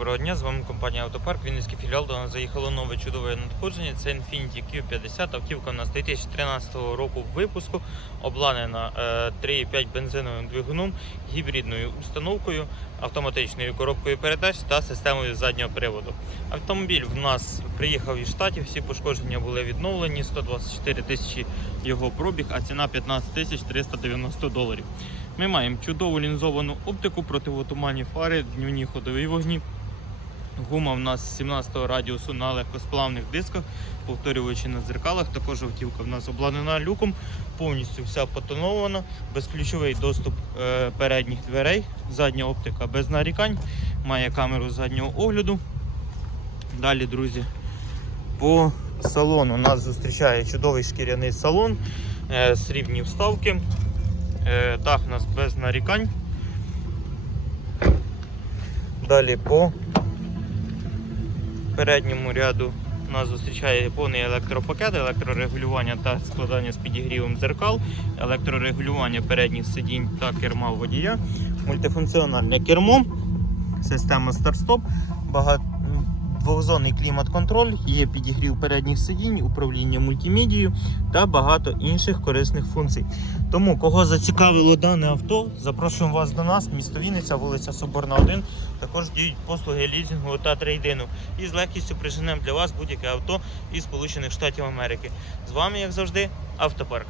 Доброго дня, з вами компанія Автопарк, Вінницький філіал. До нас заїхало нове чудове надходження. Це Infiniti Q50. Автівка у нас 2013 року випуску, обладнана е, 3,5 бензиновим двигуном, гібридною установкою, автоматичною коробкою передач та системою заднього приводу. Автомобіль в нас приїхав із штатів, всі пошкодження були відновлені, 124 тисячі його пробіг, а ціна 15 тисяч 390 доларів. Ми маємо чудову лінзовану оптику, противотуманні фари, днівні ходові вогні. Гума в нас 17-го радіусу на легкосплавних дисках, повторюючи на дзеркалах. Також автівка в нас обладнана люком, повністю вся потонована, безключовий доступ е, передніх дверей, задня оптика без нарікань, має камеру заднього огляду. Далі, друзі, по салону нас зустрічає чудовий шкіряний салон, е, срібні вставки, е, дах у нас без нарікань. Далі по передньому ряду нас зустрічає повний електропакет, електрорегулювання та складання з підігрівом зеркал, електрорегулювання передніх сидінь та керма водія, мультифункціональне кермо, система старт-стоп, багато двохзонний клімат-контроль, є підігрів передніх сидінь, управління мультимедією та багато інших корисних функцій. Тому, кого зацікавило дане авто, запрошуємо вас до нас, місто Вінниця, вулиця Соборна 1. Також діють послуги лізінгу та трейдину. І з легкістю приженемо для вас будь-яке авто із Сполучених Штатів Америки. З вами, як завжди, Автопарк.